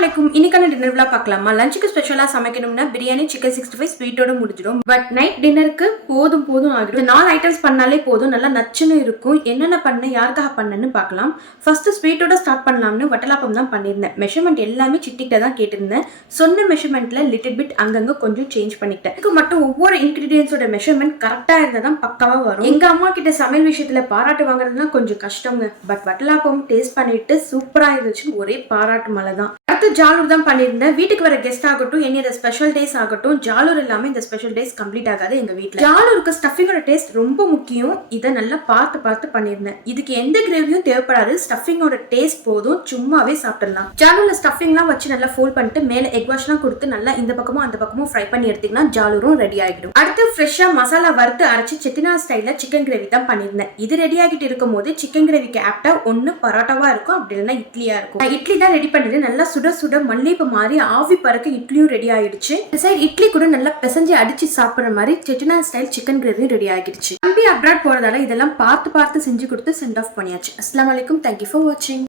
வலைக்கும் இன்னைக்கான டின்னர்ல பார்க்கலாமா? லஞ்சுக்கு ஸ்பெஷலா சமைக்கணும்னா பிரியாணி சிக்கன் சிக்ஸ்டி ஃபைவ் ஸ்வீட்டோட முடிஞ்சிடும். பட் நைட் டின்னருக்கு போதும் போதும் ஆகிடும். நாலு ஐட்டம்ஸ் பண்ணாலே போதும். நல்லா நச்சுன்னு இருக்கும். என்னென்ன பண்ண யாருக்காக பண்ணேன்னு பார்க்கலாம். ஃபர்ஸ்ட் ஸ்வீட்டோட ஸ்டார்ட் பண்ணலாம்னு வட்டலாப்பம் தான் பண்ணியிருந்தேன். மெஷர்மெண்ட் எல்லாமே சிட்டிக்கிட்ட தான் கேட்டிருந்தேன். சொன்ன மெஷர்மெண்ட்ல லிட்டில் பிட் அங்கங்க கொஞ்சம் சேஞ்ச் பண்ணிட்டேன் இதுக்கு மட்டும் ஒவ்வொரு இன்கிரீடியன்ஸோட மெஷர்மெண்ட் கரெக்டா இருந்தா தான் பக்காவாக வரும். எங்க அம்மா கிட்ட சமையல் விஷயத்துல பாராட்டு வாங்குறதுனா கொஞ்சம் கஷ்டங்க. பட் வட்டலாப்பம் டேஸ்ட் பண்ணிட்டு சூப்பரா இருந்துச்சுன்னு ஒரே பாராட்டு மலை தான் அடுத்து ஜாலூர் தான் பண்ணியிருந்தேன். வீட்டுக்கு வர கெஸ்ட் ஆகட்டும் என்னோட ஸ்பெஷல் டேஸ் ஆகட்டும் ஜாலூர் இல்லாமல் இந்த ஸ்பெஷல் டேஸ் கம்ப்ளீட் ஆகாது எங்கள் வீட்டில் ஜாலூருக்கு ஸ்டஃபிங்கோட டேஸ்ட் ரொம்ப முக்கியம். இதை நல்லா பார்த்து பார்த்து பண்ணியிருந்தேன். இதுக்கு எந்த கிரேவியும் தேவைப்படாது. ஸ்டஃபிங்கோட டேஸ்ட் போதும். சும்மாவே சாப்பிடலாம் ஜாலூரில் ஸ்டஃபிங்லாம் வச்சு நல்லா ஃபோல்ட் பண்ணிட்டு மேலே எக் வாஷ்லாம் கொடுத்து நல்லா இந்த பக்கமும் அந்த பக்கமும் ஃப்ரை பண்ணி எடுத்தீங்கன்னா ஜாலூரும் ரெடி ஆகிடும். அடுத்து ஃப்ரெஷ்ஷாக மசாலா வறுத்து அரைச்சு செட்டினா ஸ்டைலில் சிக்கன் கிரேவி தான் பண்ணியிருந்தேன். இது ரெடி ஆகிட்டு இருக்கும் போது சிக்கன் கிரேவிக்கு ஆப்டா ஒன்று பரோட்டாவாக இருக்கும் அப்படி இல்லைன்னா இட்லியாக இருக்கும். இட்லி தான் ரெடி பண்ணிட்டு நல்லா சுட சுட மல்லிப்பூ மாதிரி ஆவி பறக்க இட்லியும் ரெடி ஆயிடுச்சு. சைடு இட்லி கூட நல்லா பிசைஞ்சு அடிச்சு சாப்பிடுற மாதிரி செட்டினா ஸ்டைல் சிக்கன் கிரேவியும் ரெடி ஆகிடுச்சு. தம்பி அப்ராட் போறதால இதெல்லாம் பார்த்து பார்த்து செஞ்சு கொடுத்து சென்ட் ஆஃப் பண்ணியாச்சு. அஸ்லாம் வலைக்கும் தேங்க்யூ ஃபார் வாட்சிங்